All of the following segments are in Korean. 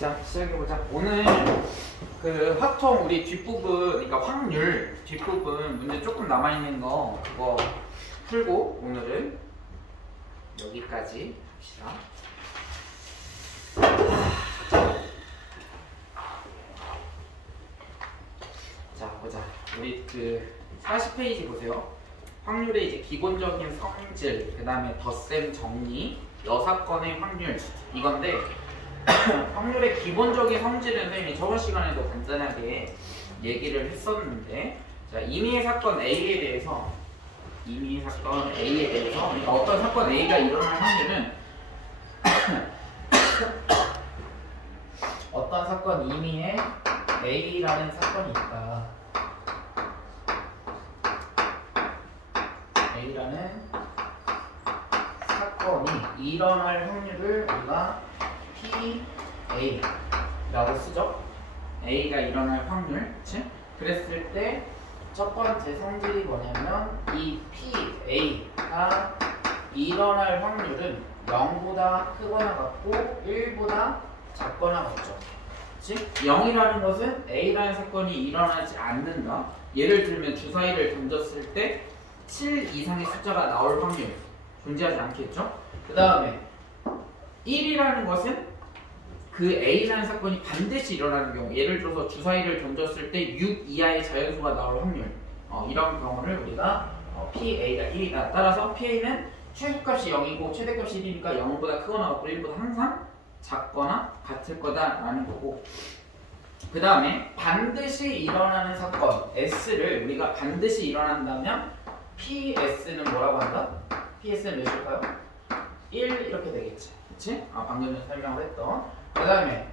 자, 시작해보자. 오늘 그 확통 우리 뒷부분, 그러니까 확률 뒷부분 문제 조금 남아있는 거 그거 풀고 오늘은 여기까지 합시다. 자, 보자. 우리 그 40페이지 보세요. 확률의 이제 기본적인 성질, 그 다음에 덧셈 정리, 여사건의 확률 이건데 확률의 기본적인 성질은 선생님이 저번 시간에도 간단하게 얘기를 했었는데, 자, 임의의 사건 A에 대해서 그러니까 어떤 사건 A가 일어날 확률은 어떤 사건 임의의 A라는 사건이 있다. A라는 사건이 일어날 확률을 우리가 PA라고 쓰죠. A가 일어날 확률, 그치? 그랬을 때 첫 번째 성질이 뭐냐면 이 PA가 일어날 확률은 0보다 크거나 같고 1보다 작거나 같죠. 그치? 0이라는 것은 A라는 사건이 일어나지 않는다. 예를 들면 주사위를 던졌을 때 7 이상의 숫자가 나올 확률 존재하지 않겠죠? 그 다음에 1이라는 것은 그 A라는 사건이 반드시 일어나는 경우, 예를 들어서 주사위를 던졌을 때 6 이하의 자연수가 나올 확률, 이런 경우를 우리가 PA가 1이다. 따라서 PA는 최소값이 0이고 최대값이 1이니까 0보다 크거나 같고 1보다 항상 작거나 같을 거다라는 거고, 그 다음에 반드시 일어나는 사건 S를 우리가 반드시 일어난다면 PS는 뭐라고 한다? PS는 몇일까요? 1 이렇게 되겠지. 그치? 방금 전에 설명을 했던. 그 다음에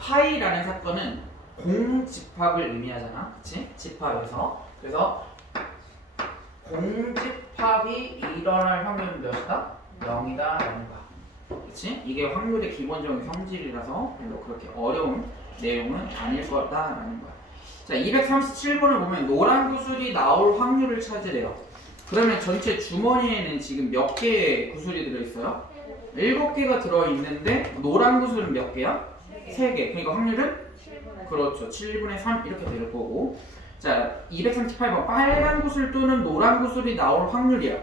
파이라는 사건은 공집합을 의미하잖아. 그치? 집합에서. 그래서 공집합이 일어날 확률은 몇이다? 0이다, 0이다. 그치? 이게 확률의 기본적인 성질이라서 별로 그렇게 어려운 내용은 아닐 거다라는 거야. 자, 237번을 보면 노란 구슬이 나올 확률을 찾으래요. 그러면 전체 주머니에는 지금 몇 개의 구슬이 들어있어요? 7개가 들어있는데 노란 구슬은 몇 개야? 3개. 그러니까 확률은? 그렇죠. 7분의 3 이렇게 될 거고. 자, 238번 빨간 구슬 또는 노란 구슬이 나올 확률이야.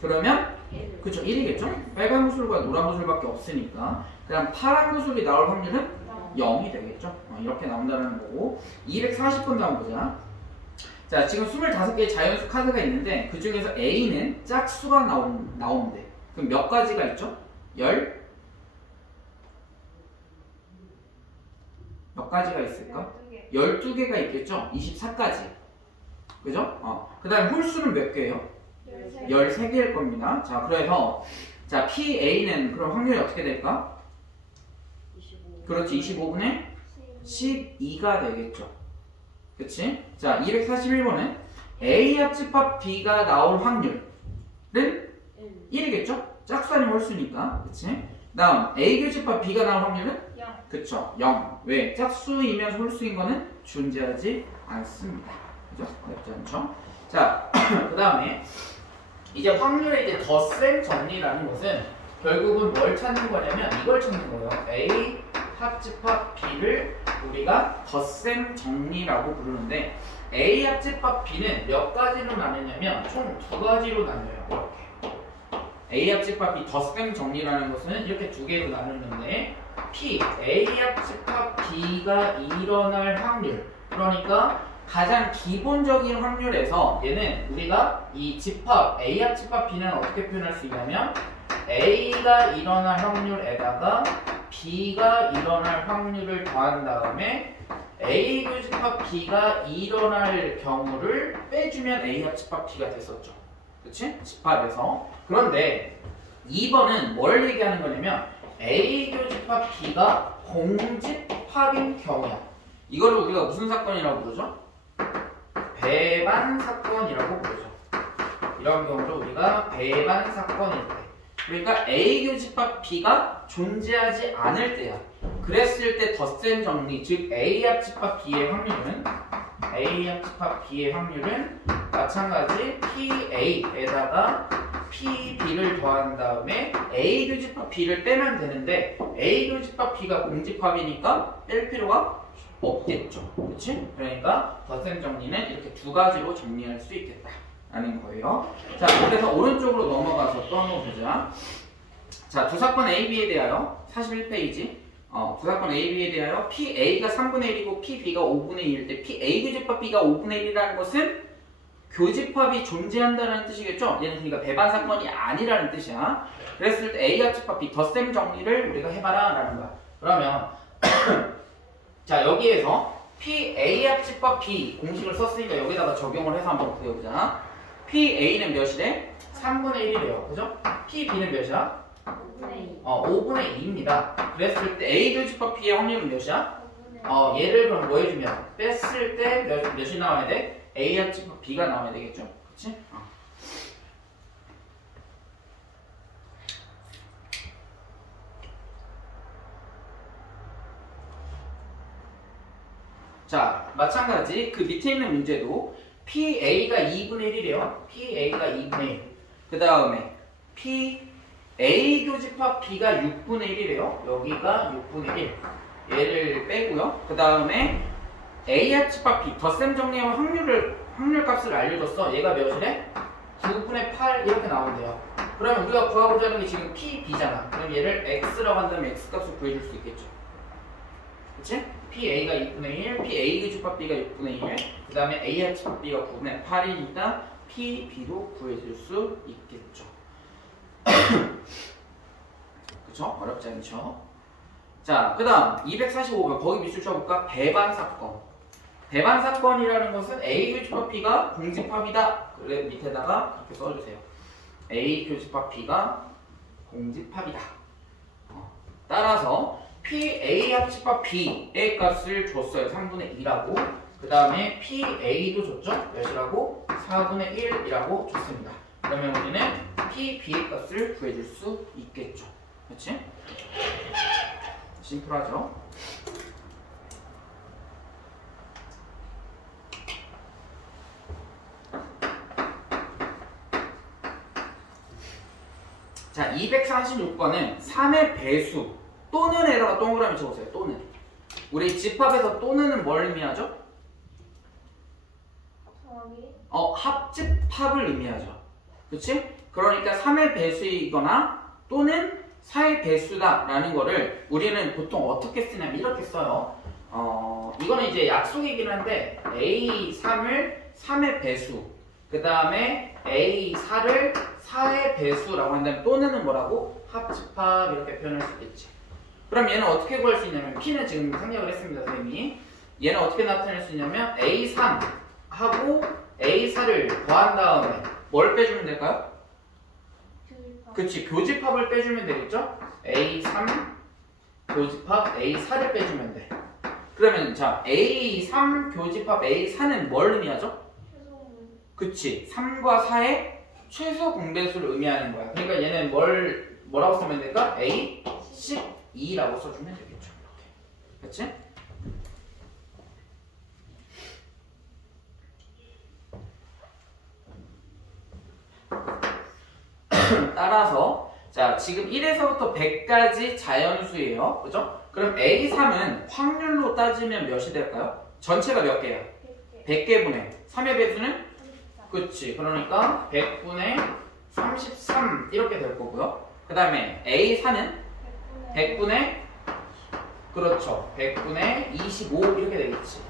그러면 그쵸, 1이겠죠? 빨간 구슬과 노란 구슬밖에 없으니까. 그 다음 파란 구슬이 나올 확률은 0이 되겠죠? 이렇게 나온다는 거고. 240번 다음 보자. 자, 지금 25개의 자연수 카드가 있는데 그 중에서 A는 짝수가 나오는데 그럼 몇 가지가 있죠? 몇 가지가 있을까? 12개가 있겠죠? 24가지. 그죠? 그 다음에 홀수는 몇 개예요? 13개일 겁니다. 자, 그래서 자, PA는 그럼 확률이 어떻게 될까? 25. 그렇지, 25분의 12가 되겠죠. 그치? 자, 241번은 A 합집합 B가 나올 확률은 1이겠죠? 짝수 아니면 홀수니까. 그치? 다음 A 교집합 B가 나올 확률은? 0. 그쵸? 0. 왜? 짝수이면서 홀수인 거는 존재하지 않습니다. 그죠? 어렵지 않죠? 자, 그 다음에 이제 확률의 이제 덧셈 정리라는 것은 결국은 뭘 찾는 거냐면 이걸 찾는 거예요. A 합집합 B를 우리가 덧셈 정리라고 부르는데 A 합집합 B는 몇 가지로 나누냐면 총 2가지로 나뉘어요. 이렇게. A 합집합 B 덧셈 정리라는 것은 이렇게 2개로 나누는데 A 합집합 B가 일어날 확률, 그러니까 가장 기본적인 확률에서 얘는 우리가 이 집합 A 합집합 B는 어떻게 표현할 수 있냐면 A가 일어날 확률에다가 B가 일어날 확률을 더한 다음에 A 교집합 B가 일어날 경우를 빼주면 A 합집합 B가 됐었죠. 그치? 집합에서. 그런데 2번은 뭘 얘기하는 거냐면 A 교집합 B가 공집합인 경우야. 이거를 우리가 무슨 사건이라고 부르죠? 배반 사건이라고 부르죠. 이런 경우를 우리가 배반 사건일 때, 그러니까 A 교집합 B가 존재하지 않을 때야. 그랬을 때 덧셈 정리, 즉 A 합집합 B의 확률은 마찬가지 PA에다가 P, B를 더한 다음에 A 교집합 B를 빼면 되는데 A 교집합 B가 공집합이니까 뺄 필요가 없겠죠. 그렇지? 그러니까 덧셈 정리는 이렇게 두 가지로 정리할 수 있겠다 라는 거예요. 자, 그래서 오른쪽으로 넘어가서 또 한번 보자. 자, 두 사건 A, B에 대하여 41페이지 두 사건 A, B에 대하여 PA가 3분의 1이고 PB가 5분의 1일 때 PA 교집합 B가 5분의 1이라는 것은 교집합이 존재한다는 뜻이겠죠? 얘는 그러니까 배반 사건이 아니라는 뜻이야. 그랬을 때 A 합집합 B 덧셈 정리를 우리가 해봐라 라는 거야. 그러면 자, 여기에서 PA 합집합 B 공식을 썼으니까 여기다가 적용을 해서 한번 구해보자. PA는 몇이래? 3분의 1이래요. 그죠? PB는 몇이야? 5분의 2입니다. 그랬을 때 A 교집합 B의 확률은 몇이야? 얘를 그럼 뭐 해주면 뺐을 때 몇이 나와야 돼? A 합집합 B가 나와야 되겠죠? 그치? 자, 마찬가지 그 밑에 있는 문제도 PA가 2분의 1이래요. PA가 2분의 1. 그 다음에 PA 교집합 B가 6분의 1이래요. 여기가 6분의 1. 얘를 빼고요. 그 다음에 A 합집합 B 덧셈 정리하면 확률 값을 알려줬어. 얘가 몇이래? 9분의 8 이렇게 나온대요. 그러면 우리가 구하고자 하는 게 지금 PB잖아. 그럼 얘를 X라고 한다면 X 값을 구해줄 수 있겠죠. 그치? PA가 2분의 1, PA 교집합 B가 6분의 1, 그 다음에 A 합집합 B가 9분의 8이니까 PB도 구해줄 수 있겠죠. 그쵸? 어렵지 않죠? 자, 그 다음 245번 거기 밑줄 쳐볼까? 배반 사건. 배반 사건이라는 것은 A 교집합 B가 공집합이다. 그래 밑에다가 그렇게 써주세요. A 교집합 B가 공집합이다. 따라서 PA 합집합 B의 값을 줬어요. 3분의 2라고. 그 다음에 PA도 줬죠? 몇이라고? 4분의 1이라고 줬습니다. 그러면 우리는 PB의 값을 구해줄 수 있겠죠. 그렇지? 심플하죠? 자, 246번은 3의 배수 또는에다가 동그라미 쳐보세요. 또는. 우리 집합에서 또는은 뭘 의미하죠? 합집합을 의미하죠. 그치? 그러니까 3의 배수이거나 또는 4의 배수다 라는 거를 우리는 보통 어떻게 쓰냐면 이렇게 써요. 이거는 이제 약속이긴 한데 A3을 3의 배수, 그 다음에 A4를 4의 배수라고 한다면 또는은 뭐라고? 합집합 이렇게 표현할 수 있겠지. 그럼 얘는 어떻게 구할 수 있냐면 P는 지금 생략을 했습니다. 선생님이. 얘는 어떻게 나타낼 수 있냐면 A3하고 A4를 더한 다음에 뭘 빼주면 될까요? 그치, 교집합을 빼주면 되겠죠? A3 교집합 A4를 빼주면 돼. 그러면 자, A3 교집합 A4는 뭘 의미하죠? 그치, 3과 4의 최소 공배수를 의미하는 거야. 그러니까 얘는 뭐라고 쓰면 될까? A12라고 써주면 되겠죠. 이렇게. 그치? 따라서 자, 지금 1에서부터 100까지 자연수예요. 그죠? 그럼 A3은 확률로 따지면 몇이 될까요? 전체가 몇 개야? 100개분의 3의 배수는? 그치. 그러니까 100분의 33 이렇게 될 거고요. 그 다음에 A4는 100분의 그렇죠. 100분의 25 이렇게 되겠지.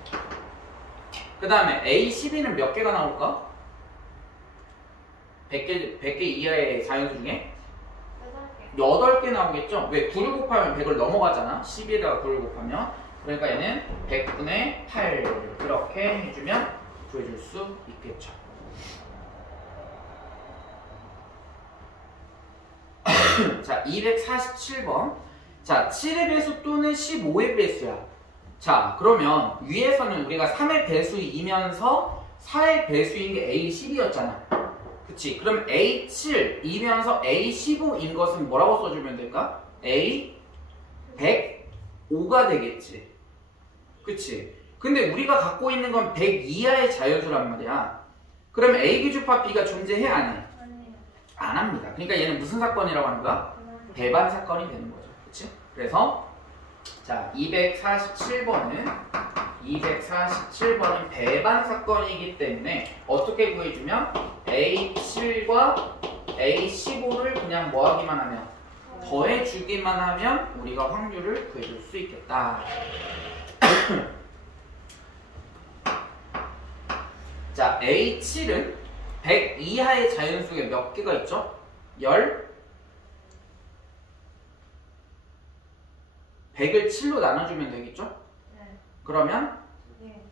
그 다음에 A12는 몇 개가 나올까? 100개 이하의 자연수 중에 8개 나오겠죠? 왜? 9를 곱하면 100을 넘어가잖아. 12에다가 9를 곱하면. 그러니까 얘는 100분의 8 이렇게 해주면 구해줄 수 있겠죠. 자, 247번. 자, 7의 배수 또는 15의 배수야. 자, 그러면 위에서는 우리가 3의 배수이면서 4의 배수인 게 A10이었잖아. 그치? 그럼 A7이면서 A15인 것은 뭐라고 써주면 될까? A105가 되겠지. 그치? 근데 우리가 갖고 있는 건 100 이하의 자연수란 말이야. 그러면 A 교집합 B가 존재해? 안 해? 안 합니다. 그러니까 얘는 무슨 사건이라고 하는 거야? 배반 사건이 되는 거죠. 그치? 그래서 자 247번은 배반 사건이기 때문에 어떻게 구해주면 A7과 A15를 그냥 뭐 하기만 하면 더해주기만 하면 우리가 확률을 구해줄 수 있겠다. 자 A7은 100 이하의 자연수에 몇 개가 있죠? 100을 7로 나눠주면 되겠죠? 네. 그러면 네.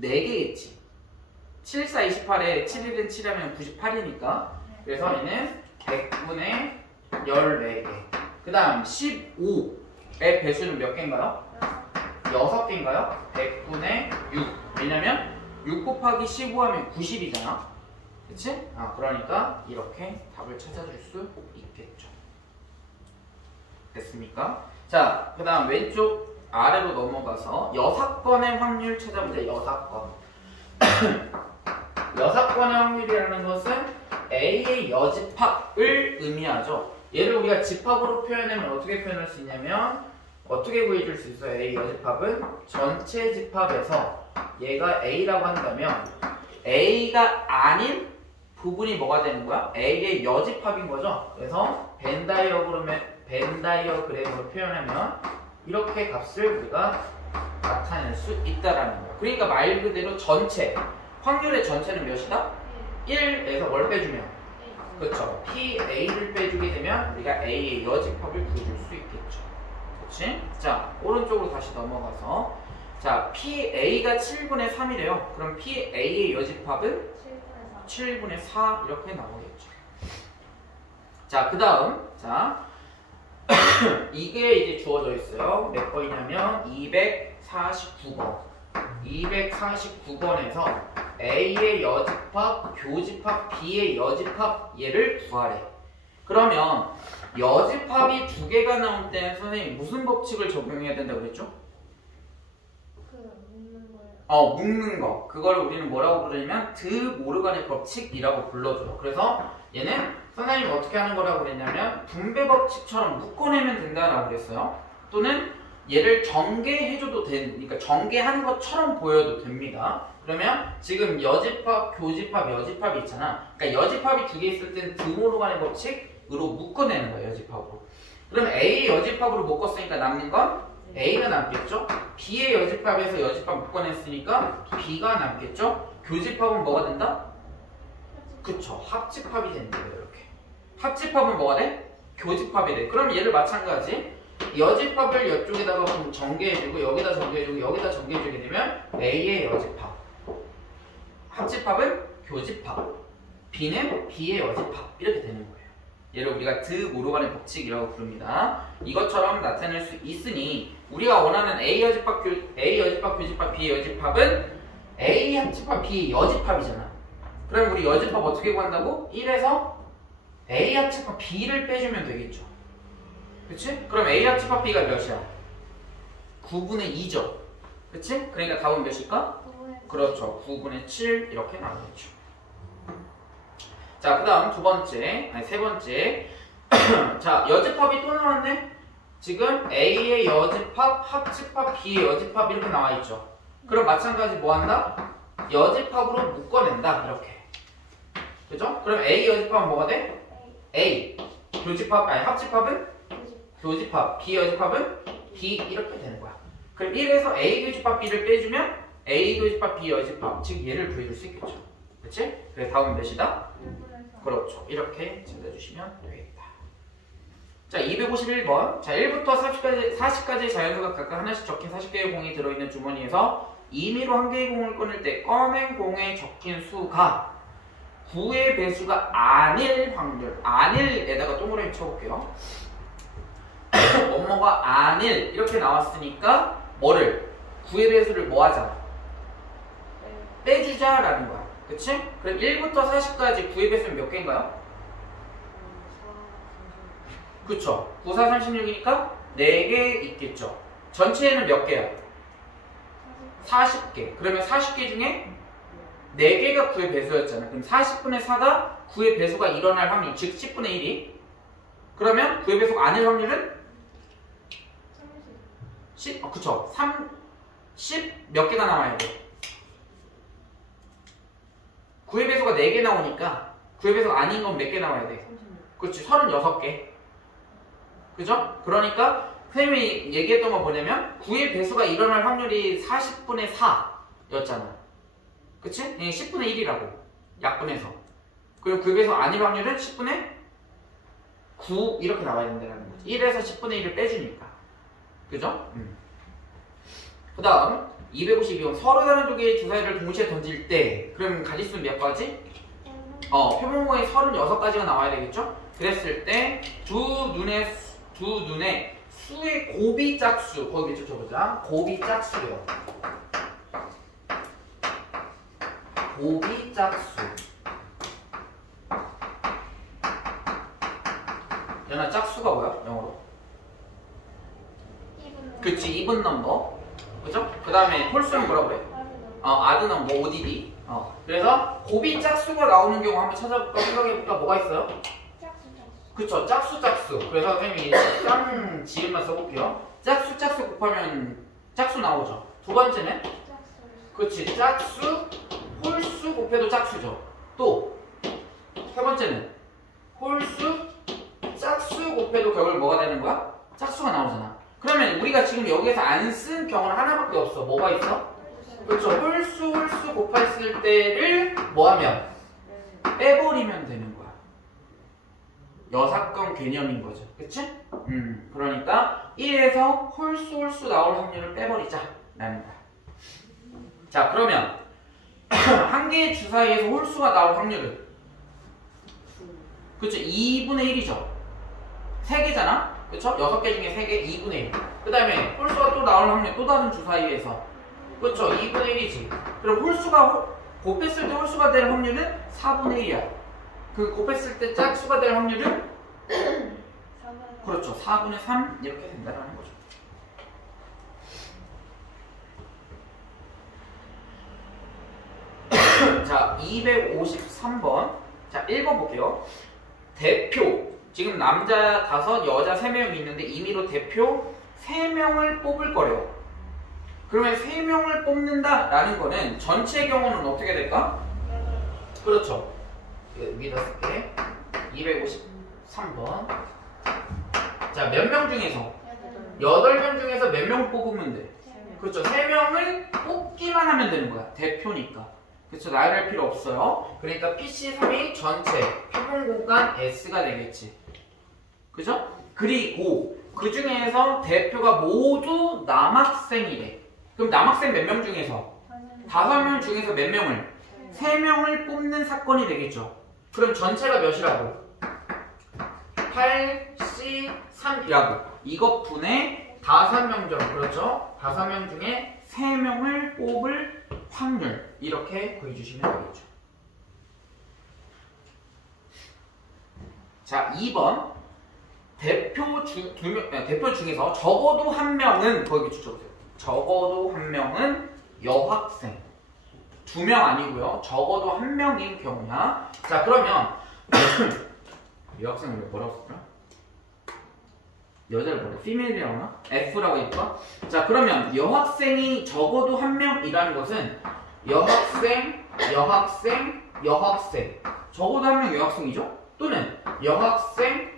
14개겠지. 7, 4, 28에 7일은 7하면 98이니까. 그래서 얘는 100분의 14개. 그 다음 15의 배수는 몇 개인가요? 6개인가요? 100분의 6. 왜냐면 6 곱하기 15 하면 90이잖아. 그치? 그러니까 이렇게 답을 찾아줄 수 있겠죠. 됐습니까? 자, 그 다음 왼쪽 아래로 넘어가서 여사건의 확률 찾아보자. 여사건. 여사건의 확률이라는 것은 A의 여집합을 의미하죠. 얘를 우리가 집합으로 표현하면 어떻게 표현할 수 있냐면 어떻게 구해줄 수 있어요? A 여집합은 전체 집합에서 얘가 A라고 한다면 A가 아닌 부분이 뭐가 되는 거야? A의 여집합인 거죠. 그래서 벤 다이어그램으로 표현하면 이렇게 값을 우리가 나타낼 수 있다라는 거야. 그러니까 말 그대로 전체, 확률의 전체는 몇이다? 1에서 뭘 빼주면? 그렇죠. PA를 빼주게 되면 우리가 A의 여집합을 구해줄 수 있겠죠. 그렇지? 자, 오른쪽으로 다시 넘어가서 자, PA가 7분의 3이래요. 그럼 PA의 여집합은 7분의 4 이렇게 나오겠죠. 자, 그 다음 자 이게 이제 주어져 있어요. 몇 번이냐면 249번. 249번에서 A의 여집합, 교집합, B의 여집합 얘를 구하래. 그러면 여집합이 2개가 나올 때는 선생님 무슨 법칙을 적용해야 된다고 그랬죠? 묶는 거예요. 묶는 거. 그걸 우리는 뭐라고 부르냐면 드 모르간의 법칙이라고 불러줘요. 그래서 얘는 선생님이 어떻게 하는 거라고 그랬냐면 분배 법칙처럼 묶어내면 된다라고 그랬어요. 또는 얘를 전개해줘도 그러니까 전개하는 것처럼 보여도 됩니다. 그러면 지금 여집합, 교집합, 여집합이 있잖아. 그러니까 여집합이 2개 있을 때는 드 모르간의 법칙으로 묶어내는 거예요. 여집합으로. 그러면 A 여집합으로 묶었으니까 남는 건 A가 남겠죠? B의 여집합에서 여집합 묶어냈으니까 B가 남겠죠? 교집합은 뭐가 된다? 그쵸. 합집합이 된대요. 이렇게. 합집합은 뭐가 돼? 교집합이 돼. 그럼 얘를 마찬가지 여집합을 이쪽에다가 전개해주고 여기다 전개해주고 여기다 전개해주게 되면 A의 여집합, 합집합은 교집합, B는 B의 여집합 이렇게 되는 거예요. 얘를 우리가 드 모르간의 법칙이라고 부릅니다. 이것처럼 나타낼 수 있으니 우리가 원하는 A 여집합, 교집합, B 여집합은 A 합집합, B 여집합이잖아. 그럼 우리 여집합 어떻게 구한다고? 1에서 A 합집합 B를 빼주면 되겠죠. 그치? 그럼 A 합집합 B가 몇이야? 9분의 2죠. 그치? 그러니까 답은 몇일까? 그렇죠. 9분의 7 이렇게 나오겠죠. 자, 그 다음 세 번째. 자, 여집합이 또 나왔네? 지금 A의 여집합, 합집합, B의 여집합 이렇게 나와있죠. 그럼 마찬가지 뭐 한다? 여집합으로 묶어낸다. 이렇게. 그죠? 그럼 A 여집합은 뭐가 돼? A. 합집합은? 교집합. B 여집합은? B 이렇게 되는 거야. 그럼 1에서 A 교집합 B를 빼주면 A 교집합 B 여집합. 즉 얘를 구해줄 수 있겠죠. 그치? 그래서 다음은 몇이다? 그렇죠. 이렇게 찾아주시면 되겠다. 자, 251번. 자, 1부터 40까지의 자연수가 각각 하나씩 적힌 40개의 공이 들어있는 주머니에서 임의로 한 개의 공을 꺼낼 때 꺼낸 공에 적힌 수가 9의 배수가 아닐 확률. 아닐에다가 동그라미 쳐볼게요. 뭐뭐가 아닐 이렇게 나왔으니까 뭐를? 9의 배수를 뭐 하자? 빼주자라는 거야. 그치? 그럼 1부터 40까지 9의 배수는 몇 개인가요? 그쵸? 9, 4, 36이니까 4개 있겠죠. 전체에는 몇 개야? 40개. 그러면 40개 중에 4개가 9의 배수였잖아. 그럼 40분의 4가 9의 배수가 일어날 확률, 즉 10분의 1이. 그러면 9의 배수가 아닐 확률은? 10, 그쵸. 10 몇 개가 나와야 돼? 9의 배수가 4개 나오니까 9의 배수가 아닌 건 몇 개 나와야 돼? 그렇지. 36개. 그죠? 그러니까 선생님이 얘기했던 거 뭐냐면 9의 배수가 일어날 확률이 40분의 4였잖아. 그치? 10분의 1이라고. 약분해서. 그리고 9의 배수가 아닐 확률은 10분의 9 이렇게 나와야 된다는 거지. 1에서 10분의 1을 빼주니까. 그죠? 그 다음 252번 서로 다른 두 개의 주사위를 동시에 던질 때 그럼 가지수는 몇 가지? 표본공에 36가지가 나와야 되겠죠? 그랬을 때 두 눈의 수의 곱이 짝수 거기 밑줄 쳐보자. 곱이 짝수요. 곱이 짝수. 연아 짝수가 뭐야? 영어로? 그치, even number. 그죠? 그 다음에 홀수는 뭐라고 그래? 아드 넘버, ODD. 그래서 곱이 짝수가 나오는 경우 한번 찾아볼까? 생각해볼까? 뭐가 있어요? 그쵸, 짝수. 그래서 선생님이 짠 지음만 써볼게요. 짝수 곱하면 짝수 나오죠. 두 번째는? 그치, 짝수, 홀수 곱해도 짝수죠. 또, 세 번째는? 홀수, 짝수 곱해도 결국 뭐가 되는 거야? 짝수가 나오잖아. 그러면 우리가 지금 여기에서 안 쓴 경우는 하나밖에 없어. 뭐가 있어? 그렇죠. 홀수 곱했을 때를 뭐하면? 빼버리면 되는 거야. 여사건 개념인 거죠. 그치? 그러니까 1에서 홀수 나올 확률을 빼버리자 라는 거야. 자, 그러면 한 개의 주사위에서 홀수가 나올 확률은? 그쵸? 2분의 1이죠. 3개잖아? 그쵸? 6개 중에 3개 2분의 1. 그 다음에 홀수가 또 나올 확률 또 다른 주사위에서. 그쵸? 2분의 1이지. 그럼 홀수가 곱했을 때 홀수가 될 확률은 4분의 1이야. 그 곱했을 때 짝수가 될 확률은? 그렇죠. 4분의 3 이렇게 된다는 거죠. 자, 253번. 자, 1번 볼게요. 대표. 지금 남자 5, 여자 3명이 있는데 임의로 대표 3명을 뽑을 거래요. 그러면 3명을 뽑는다라는 거는 전체의 경우는 어떻게 될까? 그렇죠. 위에다 쓸게. 253번. 자, 몇 명 중에서? 8명 중에서 몇 명 뽑으면 돼? 그렇죠. 3명을 뽑기만 하면 되는 거야. 대표니까. 그렇죠. 나열할 필요 없어요. 그러니까 PC3이 전체 표본 공간 S가 되겠지. 그죠? 그리고 그 중에서 대표가 모두 남학생이래. 그럼 남학생 몇 명 중에서? 5명 중에서 몇 명을? 3명을 뽑는 사건이 되겠죠. 그럼 전체가 몇이라고? 8C3이라고. 이것 분의 5명 중, 그렇죠? 5명 중에 3명을 뽑을 확률. 이렇게 구해주시면 되겠죠. 자, 2번. 대표 중에서 적어도 한 명은 거기 주셔보세요. 적어도 한 명은 여학생. 2명 아니고요. 적어도 한 명인 경우야. 자, 그러면 여학생을 뭐라고 쓸까? 여자를 뭐래? 피메일이라고 하나? F라고 할까? 자, 그러면 여학생이 적어도 한 명이라는 것은 여학생. 적어도 한 명 여학생이죠? 또는 여학생,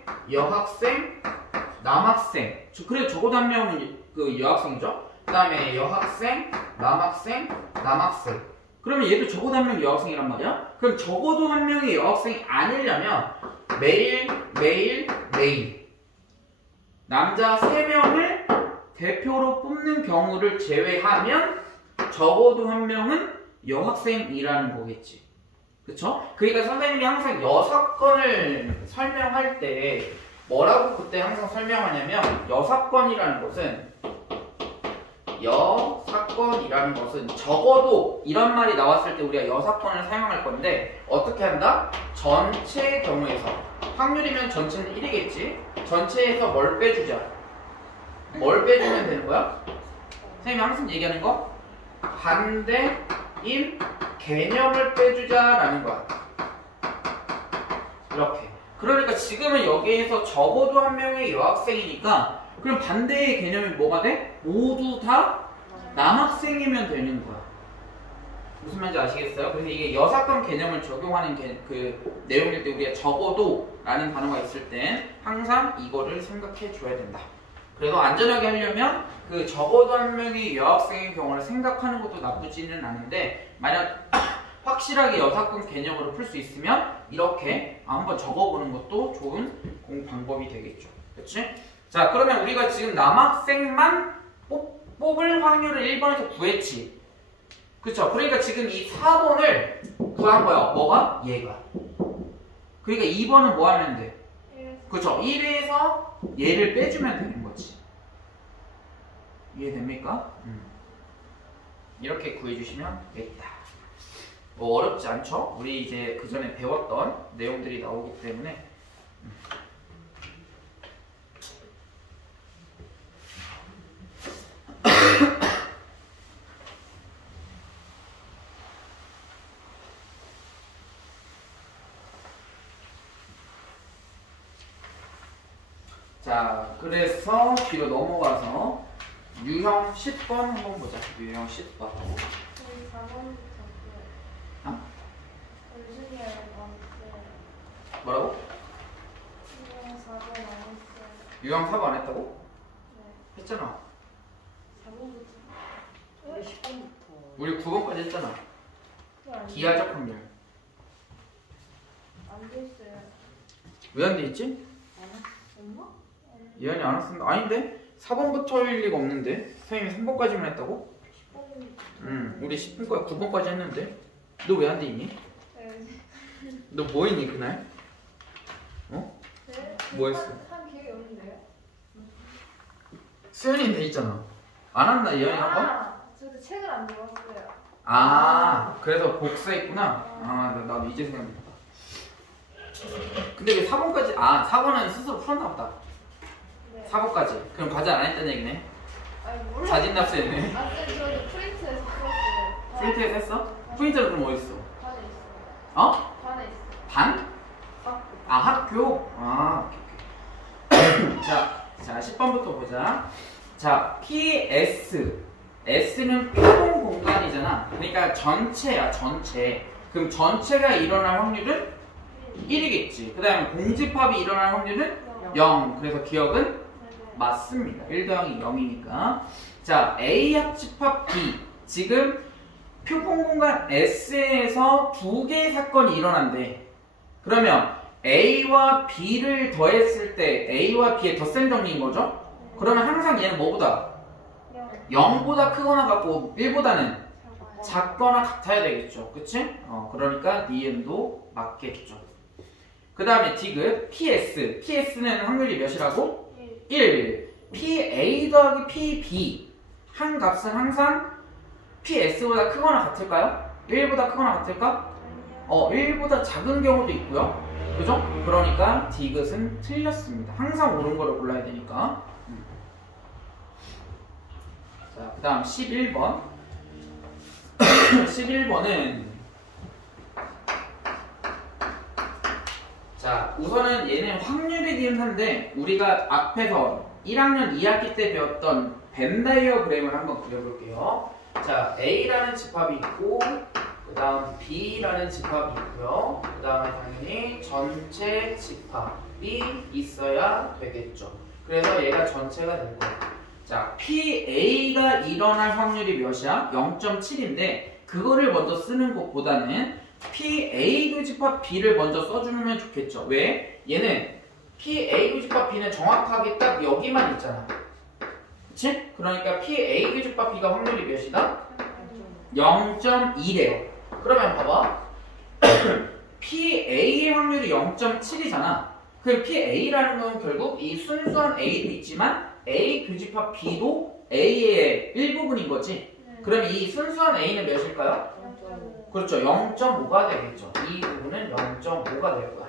남학생. 그래 적어도 한 명은 그 여학생이죠. 그 다음에 여학생, 남학생. 그러면 얘도 적어도 한 명 여학생이란 말이야. 그럼 적어도 한 명이 여학생이 아니려면 매일 남자 3명을 대표로 뽑는 경우를 제외하면 적어도 한 명은 여학생이라는 거겠지. 그쵸? 그러니까 선생님이 항상 여사건을 설명할 때 뭐라고 그때 항상 설명하냐면 여사건이라는 것은 적어도 이런 말이 나왔을 때 우리가 여사건을 사용할 건데 어떻게 한다? 전체의 경우에서 확률이면 전체는 1이겠지? 전체에서 뭘 빼주자? 뭘 빼주면 되는 거야? 선생님이 항상 얘기하는 거? 반대, 임, 개념을 빼주자라는 거야. 이렇게. 그러니까 지금은 여기에서 적어도 한 명의 여학생이니까 그럼 반대의 개념이 뭐가 돼? 모두 다 남학생이면 되는 거야. 무슨 말인지 아시겠어요? 그래서 이게 여사건 개념을 적용하는 그 내용일 때 우리가 적어도 라는 단어가 있을 땐 항상 이거를 생각해 줘야 된다. 그래도 안전하게 하려면 그 적어도 한 명의 여학생의 경우를 생각하는 것도 나쁘지는 않은데 만약 확실하게 여사건 개념으로 풀 수 있으면 이렇게 한번 적어보는 것도 좋은 방법이 되겠죠. 그렇지? 자, 그러면 우리가 지금 남학생만 뽑을 확률을 1번에서 구했지. 그쵸? 그러니까 지금 이 4번을 구한 거야. 뭐가? 얘가. 그러니까 2번은 뭐 하면 돼? 그쵸? 1에서 얘를 빼주면 되는 거지. 이해됩니까? 이렇게 구해주시면 되겠다. 뭐 어렵지 않죠? 우리 이제 그 전에 배웠던 내용들이 나오기 때문에. 자, 그래서 뒤로 넘어가서 유형 10번 한번 보자. 유형 10번. 저희 4번부터 어? 뭐라고? 유형 4번 안 했어요. 유형 4번 안 했다고? 네. 했잖아. 4번부터. 우리 10번부터. 우리 9번까지 했잖아. 기하적 확률. 안 돼 있어요. 왜 안 돼 있지? 엄마? 예언이 안 왔습니다. 아닌데? 4번부터일 리가 없는데? 선생님이 3번까지만 했다고? 10번부터. 우리 10번까지, 9번까지 했는데? 너 왜 안 돼 있니? 네. 너 뭐 했니, 그날? 어? 네? 뭐 했어? 한 기억이 없는데요? 수연이 돼 있잖아. 안 왔나, 예언이 한 번? 저도 책을 안 읽었어요. 아, 그래서 복사했구나? 아, 나도 이제 생각났다. 근데 왜 4번까지, 4번은 스스로 풀었나 보다. 네. 4번까지. 그럼 과제 안 했다는 얘기네? 아니, 몰라. 자진 납세했네. 저도 프린트에서 풀었어요. 프린트에서 했어? 프린트는 그럼 어디 있어? 반에 있어요. 어? 반에 있어요. 반? 아, 학교? 오케이. 자, 10번부터 보자. 자, PS. S는 표본 공간이잖아. 그러니까 전체야, 전체. 그럼 전체가 일어날 확률은 1이겠지. 그 다음에 공집합이 일어날 확률은 0. 그래서 기억은 맞습니다. 1 더하기 0이니까. 자, A 합집합 B. 지금 표본 공간 S에서 두 개의 사건이 일어난대. 그러면 A와 B를 더했을 때 A와 B의 덧셈 정리인 거죠? 그러면 항상 얘는 뭐보다? 0보다 크거나 같고 1보다는 작거나 같아야 되겠죠. 그치? 그러니까 니은도 맞겠죠. 그 다음에 디귿 PS. PS는 확률이 몇이라고? 1. PA 더하기 PB. 한 값은 항상 PS보다 크거나 같을까요? 1보다 크거나 같을까? 1보다 작은 경우도 있고요. 그죠? 그러니까 디귿은 틀렸습니다. 항상 옳은 거를 골라야 되니까. 자, 그 다음 11번. 11번은 자, 우선은 얘는 확률이 기인한데 우리가 앞에서 1학년 2학기 때 배웠던 벤 다이어그램을 한번 그려볼게요. 자, A라는 집합이 있고 그 다음 B라는 집합이 있고요. 그 다음에 당연히 전체 집합이 있어야 되겠죠. 그래서 얘가 전체가 될 거예요. 자, PA가 일어날 확률이 몇이야? 0.7인데 그거를 먼저 쓰는 것보다는 PA 교집합 B를 먼저 써주면 좋겠죠. 왜? 얘는 PA 교집합 B는 정확하게 딱 여기만 있잖아. 그치? 그러니까 PA 교집합 B가 확률이 몇이다? 0.2래요. 그러면 봐봐. PA의 확률이 0.7이잖아. 그럼 PA라는 건 결국 이 순수한 A도 있지만 A 교집합 B도 A의 일부분인 거지. 그럼 이 순수한 A는 몇일까요? 그렇죠. 0.5가 되겠죠. 이 부분은 0.5가 될 거야.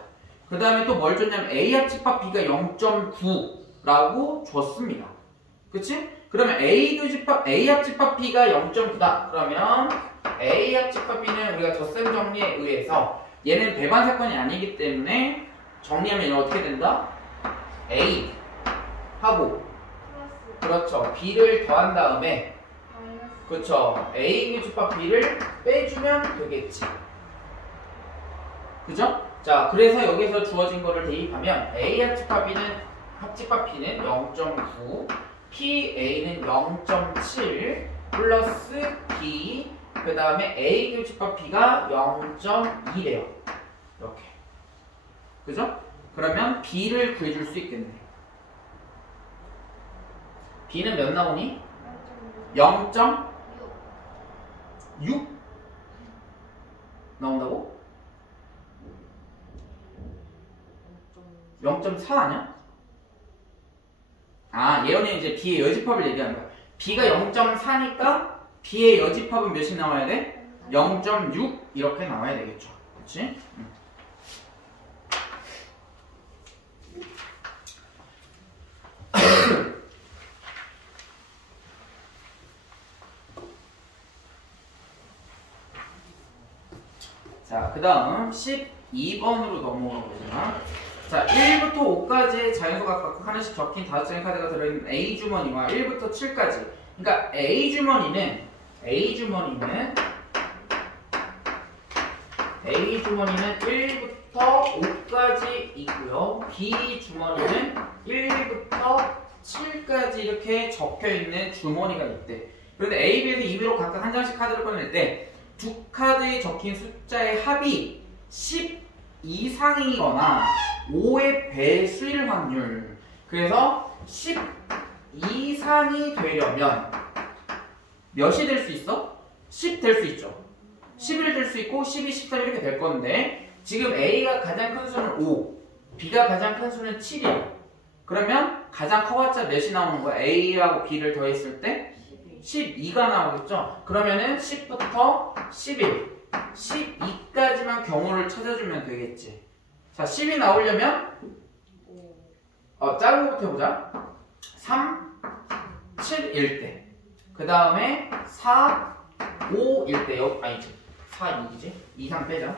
그 다음에 또 뭘 줬냐면 A 합집합 B가 0.9라고 줬습니다. 그치? 그러면 A 합집합 B가 0.9다. 그러면 A 합집합 B는 우리가 덧셈 정리에 의해서 얘는 배반 사건이 아니기 때문에 정리하면 이거 어떻게 된다? A 하고 플러스 그렇죠. B를 더한 다음에 마이너스 그렇죠. A 교집합 B를 빼주면 되겠지. 그죠? 자, 그래서 여기서 주어진 거를 대입하면 A 합집합 B는 0.9, PA는 0.7 플러스 B 그 다음에 A 교집합 B가 0.2래요. 이렇게. 그죠? 그러면 B를 구해줄 수 있겠네. B는 몇 나오니? 0.6 나온다고? 0.4 아니야? 아, 예언이 이제 B의 여집합을 얘기하는 거야. B가 0.4니까 B의 여집합은 몇이 나와야 돼? 0.6 이렇게 나와야 되겠죠. 그렇지? 자, 그 다음 12번으로 넘어가 보자. 자, 1부터 5까지의 자연수가 각각 하나씩 적힌 5장의 카드가 들어있는 A 주머니와 1부터 7까지. 그러니까 A 주머니는 1부터 5까지 있고요. B 주머니는 1부터 7까지 이렇게 적혀있는 주머니가 있대. 그런데 A, B에서 2부로 각각 한 장씩 카드를 꺼낼 때 두 카드에 적힌 숫자의 합이 10 이상이거나 5의 배수일 확률. 그래서 10 이상이 되려면 몇이 될 수 있어? 10 될 수 있죠. 11 될 수 있고 12, 13 이렇게 될 건데 지금 A가 가장 큰 수는 5, B가 가장 큰 수는 7이에요. 그러면 가장 커봤자 몇이 나오는 거야? A하고 B를 더했을 때 12가 나오겠죠? 그러면은 10부터 11, 12까지만 경우를 찾아주면 되겠지. 자, 10이 나오려면 작은 것부터 해보자. 3, 7일 때. 그 다음에 4, 5일 때. 아니지. 4, 6이지? 2, 3 빼자.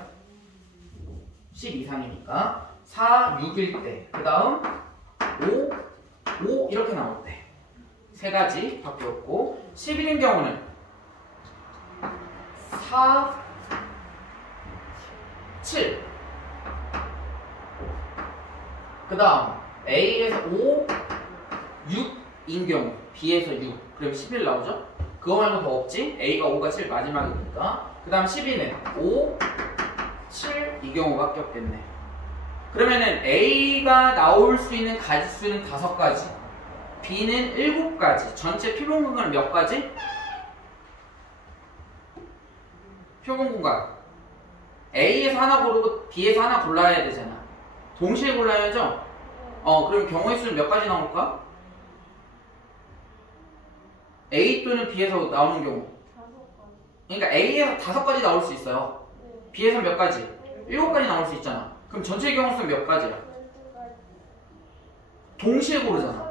10 이상이니까. 4, 6일 때. 그 다음 5 이렇게 나올 때. 세 가지 바뀌었고 11인 경우는 4, 7. 그 다음 A에서 5, 6인 경우 B에서 6. 그럼 11 나오죠? 그거 말고 더 없지? A가 5가 7 마지막이니까. 그 다음 12는 5, 7 이 경우밖에 없겠네. 그러면은 A가 나올 수 있는 가지수는 5가지, B는 7가지. 전체 표본 공간은 몇 가지? 표본 공간 A에서 하나 고르고 B에서 하나 골라야 되잖아. 동시에 골라야죠? 그럼 경우의 수는 몇 가지 나올까? A 또는 B에서 나오는 경우. 5가지. 그러니까 A에서 5가지 나올 수 있어요. B에서 몇 가지? 7가지 나올 수 있잖아. 그럼 전체 경우 수는 몇 가지야? 12가지. 동시에 고르잖아.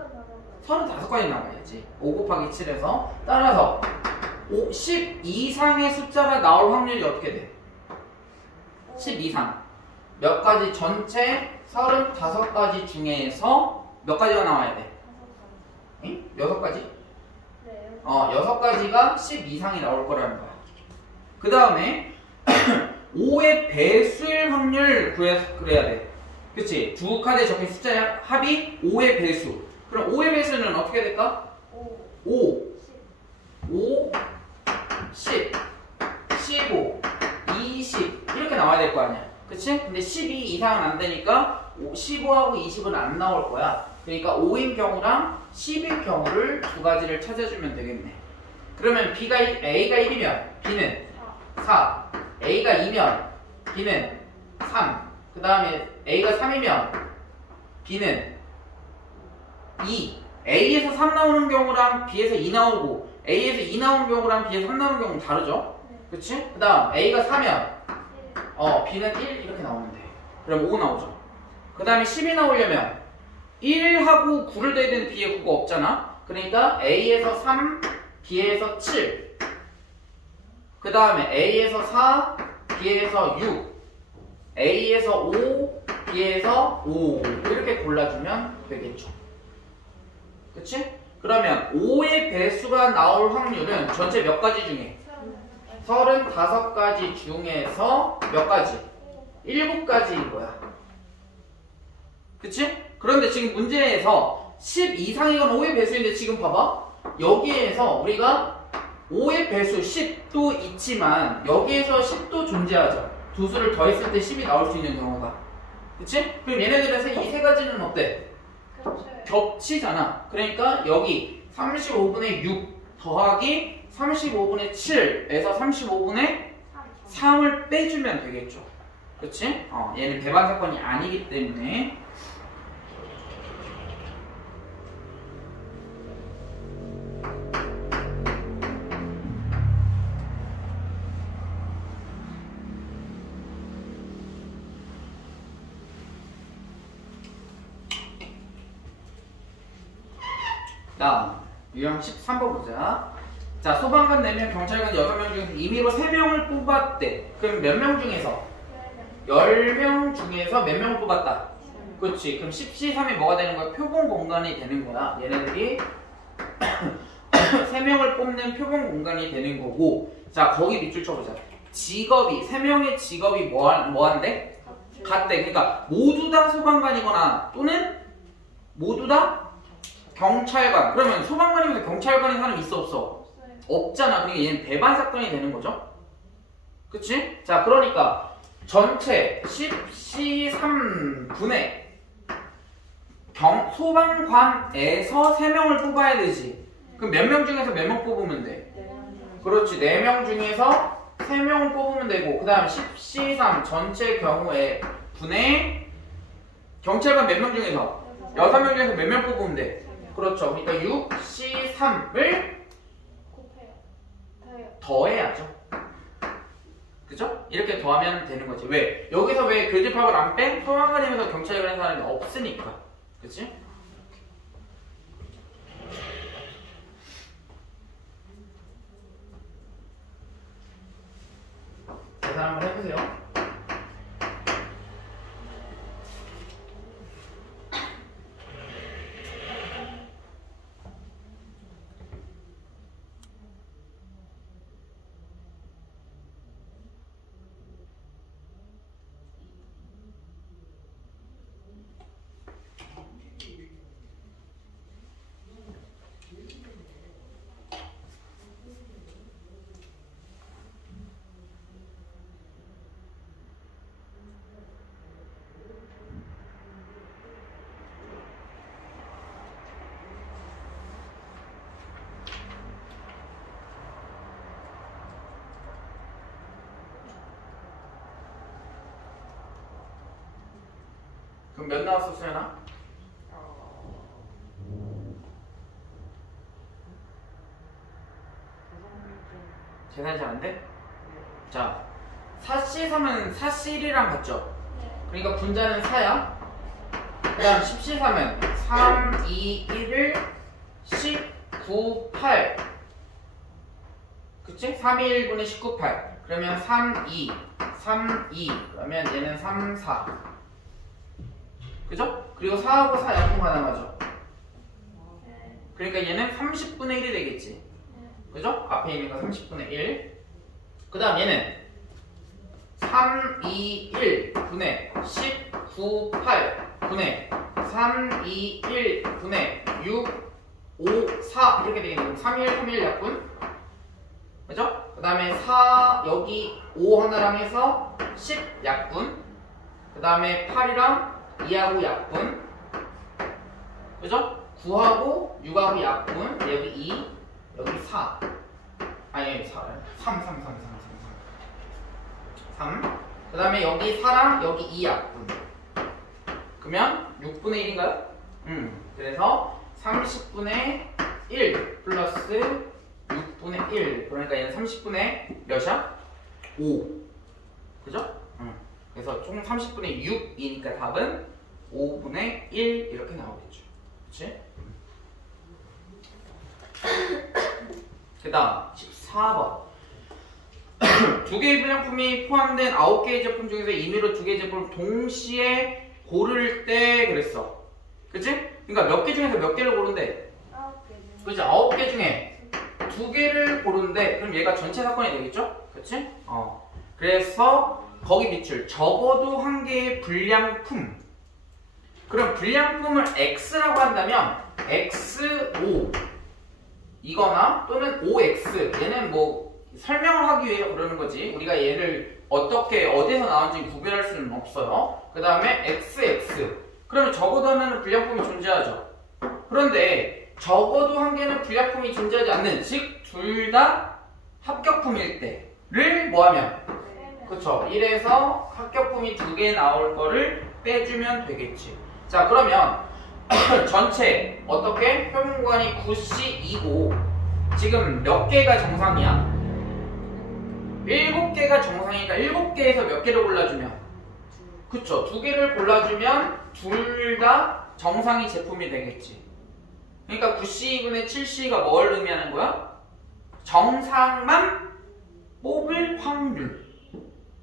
35가지 나와야지. 5 곱하기 7에서. 따라서 10 이상의 숫자가 나올 확률이 어떻게 돼? 10 이상. 몇 가지? 전체 35가지 중에서 몇 가지가 나와야 돼? 5가지. 응? 6가지? 네. 6가지가 10 이상이 나올 거라는 거야. 그 다음에 5의 배수일 확률 그래야 돼. 그치? 두 카드에 적힌 숫자의 합이 5의 배수. 그럼 5의 배수는 어떻게 될까? 5, 10, 15, 20 이렇게 나와야 될 거 아니야. 그치? 근데 12 이상은 안 되니까 15하고 20은 안 나올 거야. 그러니까 5인 경우랑 10인 경우를 두 가지를 찾아주면 되겠네. 그러면 A가 1이면 B는 4, A가 2면 B는 3, 그 다음에 A가 3이면 B는 2. A에서 3 나오는 경우랑 B에서 2 나오고 A에서 2 나오는 경우랑 B에서 3 나오는 경우는 다르죠? 그치? 그 다음 A가 4면 B는 1 이렇게 나오는데 그럼 5 나오죠. 그 다음에 10이 나오려면 1하고 9를 더해야 되는 B에 9가 없잖아. 그러니까 A에서 3, B에서 7 그 다음에 A에서 4, B에서 6, A에서 5, B에서 5 이렇게 골라주면 되겠죠. 그치? 그러면 5의 배수가 나올 확률은 전체 몇 가지 중에? 35가지 중에서 몇 가지? 7가지인 거야. 그치? 그런데 지금 문제에서 10 이상이건 5의 배수인데 지금 봐봐. 여기에서 우리가 5의 배수 10도 있지만 여기에서 10도 존재하죠. 두 수를 더했을 때 10이 나올 수 있는 경우가. 그치? 그럼 얘네들에서 이 세 가지는 어때? 겹치잖아. 그러니까 여기 35분의 6 더하기 35분의 7에서 35분의 3을 빼주면 되겠죠. 그치? 얘는 배반 사건이 아니기 때문에. 다음 유형 13번 보자. 자, 소방관 4명, 경찰관 6명 중에서 임의로 3명을 뽑았대. 그럼 몇 명 중에서? 10명 중에서 몇 명을 뽑았다? 그렇지. 그럼 10C3이 뭐가 되는 거야? 표본 공간이 되는 거야. 얘네들이 3명을 뽑는 표본 공간이 되는 거고. 자, 거기 밑줄 쳐보자. 직업이, 3명의 직업이 뭐한대? 같대. 그러니까 모두 다 소방관이거나 또는 모두 다 경찰관. 그러면 소방관이면서 경찰관인 사람 있어 없어? 없잖아. 그러니까 얘는 배반 사건이 되는 거죠. 그치? 자, 그러니까 전체 10C3분의 소방관에서 3명을 뽑아야 되지. 그럼 몇 명 중에서 몇 명 뽑으면 돼? 그렇지. 4명 중에서 3명을 뽑으면 되고, 그 다음 10C3 전체 경우에 분의 경찰관 몇 명 중에서? 6명 중에서 몇 명 뽑으면 돼? 그렇죠. 그러니까 6C3을 더해야죠. 그죠? 이렇게 더하면 되는 거지. 왜? 여기서 왜 교집합을 안 빼? 소방관이면서 경찰관인 사람이 없으니까. 그치? 계산 한번 해보세요. 그럼 몇 나왔어, 수연아? 계산이 잘 안 돼? 자, 4C3은 4C1이랑 같죠? 그러니까 분자는 4야. 그 다음 10C3은 3, 2, 1을 10, 9, 8. 그치? 3, 1, 1분의 19, 8. 그러면 3, 2, 3, 2. 그러면 얘는 3, 4. 그죠? 그리고 4하고 4 약분가 남아죠. 그러니까 얘는 30분의 1이 되겠지. 그죠? 앞에 있는 거 30분의 1. 그 다음 얘는 3, 2, 1 분의 10, 9, 8 분의 3, 2, 1 분의 6, 5, 4 이렇게 되겠네. 3, 1, 3, 1 약분. 그죠? 그 다음에 4 여기 5 하나랑 해서 10 약분. 그 다음에 8이랑 2하고 약분. 그죠? 9하고 6하고 약분. 여기 2, 여기 4. 아니, 4. 3. 그 다음에 여기 4랑 여기 2 약분. 그러면 6분의 1인가요? 그래서 30분의 1 플러스 6분의 1. 그러니까 얘는 30분의 몇이야? 5. 그죠? 그래서 총 30분의 6이니까 답은 5분의 1 이렇게 나오겠죠. 그치? 그 다음 14번. 두 개의 불량품이 포함된 9개의 제품 중에서 임의로 2개의 제품을 동시에 고를 때 그랬어. 그치? 그러니까 몇 개 중에서 몇 개를 고른대? 9개. 그치? 9개 중에 2개를 고른데 그럼 얘가 전체 사건이 되겠죠? 그치? 그래서 거기 밑줄 적어도 1개의 불량품. 그럼 불량품을 X라고 한다면 XO 이거나 또는 OX 얘는 뭐 설명을 하기 위해서 그러는 거지. 우리가 얘를 어떻게 어디서 나온지 구별할 수는 없어요. 그 다음에 XX 그러면 적어도 하나는 불량품이 존재하죠. 그런데 적어도 1개는 불량품이 존재하지 않는 즉 둘 다 합격품일 때를 뭐하면 그쵸 1에서 합격품이 2개 나올 거를 빼주면 되겠지. 자 그러면 전체 어떻게 표문구간이 9C2고 지금 몇 개가 정상이야? 7개가 정상이니까 7개에서 몇 개를 골라주면 그쵸 2개를 골라주면 둘 다 정상이 제품이 되겠지. 그러니까 9C2분의 7C가 뭘 의미하는 거야? 정상만 뽑을 확률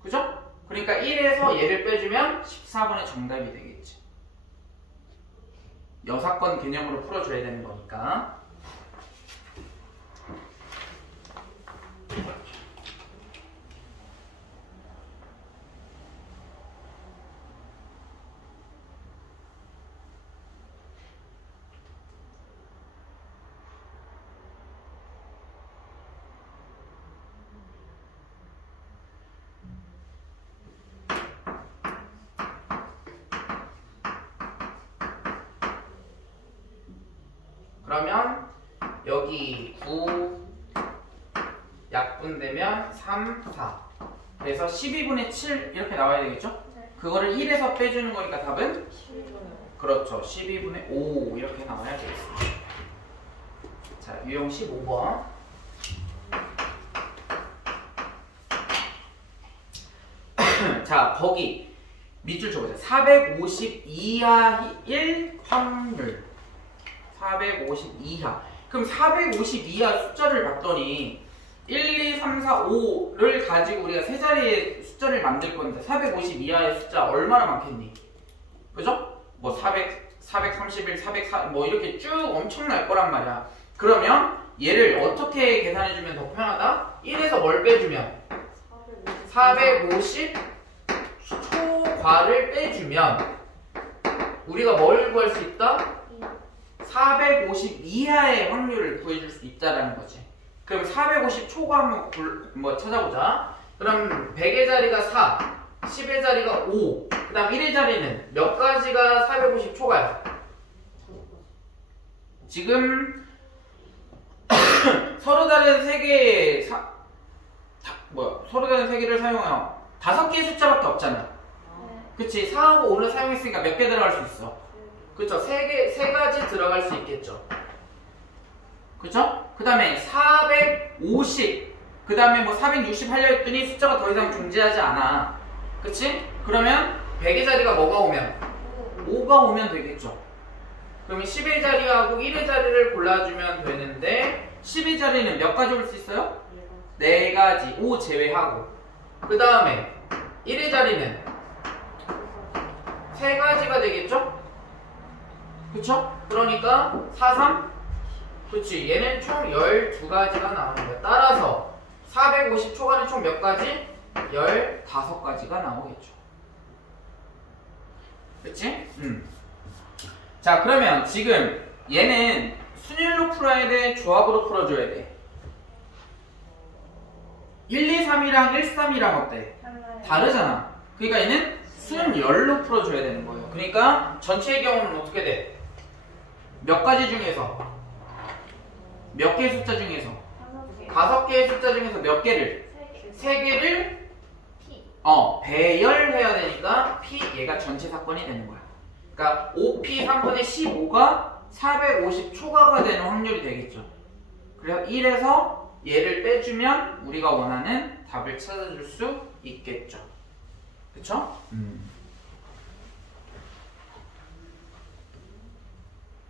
그죠? 그러니까 1에서 얘를 빼주면 14번의 정답이 되겠지. 여사건 개념으로 풀어줘야 되는 거니까. 그러면 여기 9 약분되면 3, 4 그래서 12분의 7 이렇게 나와야 되겠죠? 네. 그거를 1에서 빼주는 거니까 답은? 12분의 그렇죠 12분의 5 이렇게 나와야 되겠습니다. 자 유형 15번 자 거기 밑줄 쳐보자. 450 이하일 확률 450 이하. 그럼 450 이하 숫자를 봤더니 1, 2, 3, 4, 5를 가지고 우리가 세 자리의 숫자를 만들 건데 450 이하의 숫자 얼마나 많겠니? 그죠? 뭐 400, 431, 404 뭐 이렇게 쭉 엄청날 거란 말이야. 그러면 얘를 어떻게 계산해주면 더 편하다? 1에서 뭘 빼주면? 450 초과를 빼주면 우리가 뭘 구할 수 있다? 450 이하의 확률을 구해줄 수 있다라는 거지. 그럼 450 초과 한번 찾아보자. 그럼 100의 자리가 4, 10의 자리가 5, 그 다음 1의 자리는 몇 가지가 450 초과야? 지금 서로 다른 3개의 서로 다른 3개를 사용해요. 5개의 숫자밖에 없잖아. 그치? 4하고 5를 사용했으니까 몇 개 들어갈 수 있어? 그쵸? 세 가지 들어갈 수 있겠죠. 그쵸? 그 다음에 450, 그 다음에 뭐 460 하려 했더니 숫자가 더 이상 존재하지 않아. 그치? 그러면 100의 자리가 뭐가 오면? 5가 오면 되겠죠. 그러면 10의 자리하고 1의 자리를 골라주면 되는데 10의 자리는 몇 가지 올 수 있어요? 4가지, 5 제외하고. 그 다음에 1의 자리는 3가지가 되겠죠? 그쵸? 그러니까 4, 3? 그치? 얘는 총 12가지가 나오는 거야. 따라서 450 초과는 총 몇 가지? 15가지가 나오겠죠. 그치? 자, 그러면 지금 얘는 순일로 풀어야 돼? 조합으로 풀어줘야 돼? 1, 2, 3이랑 1, 3이랑 어때? 다르잖아. 그러니까 얘는 순열로 풀어줘야 되는 거예요. 그러니까 전체의 경우는 어떻게 돼? 몇 가지 중에서? 몇 개의 숫자 중에서? 5개의 숫자 중에서 몇 개를? 3개를 배열해야 되니까 P 얘가 전체 사건이 되는 거야. 그러니까 5P 3분의 15가 450 초과가 되는 확률이 되겠죠. 그래서 1에서 얘를 빼주면 우리가 원하는 답을 찾아줄 수 있겠죠. 그쵸?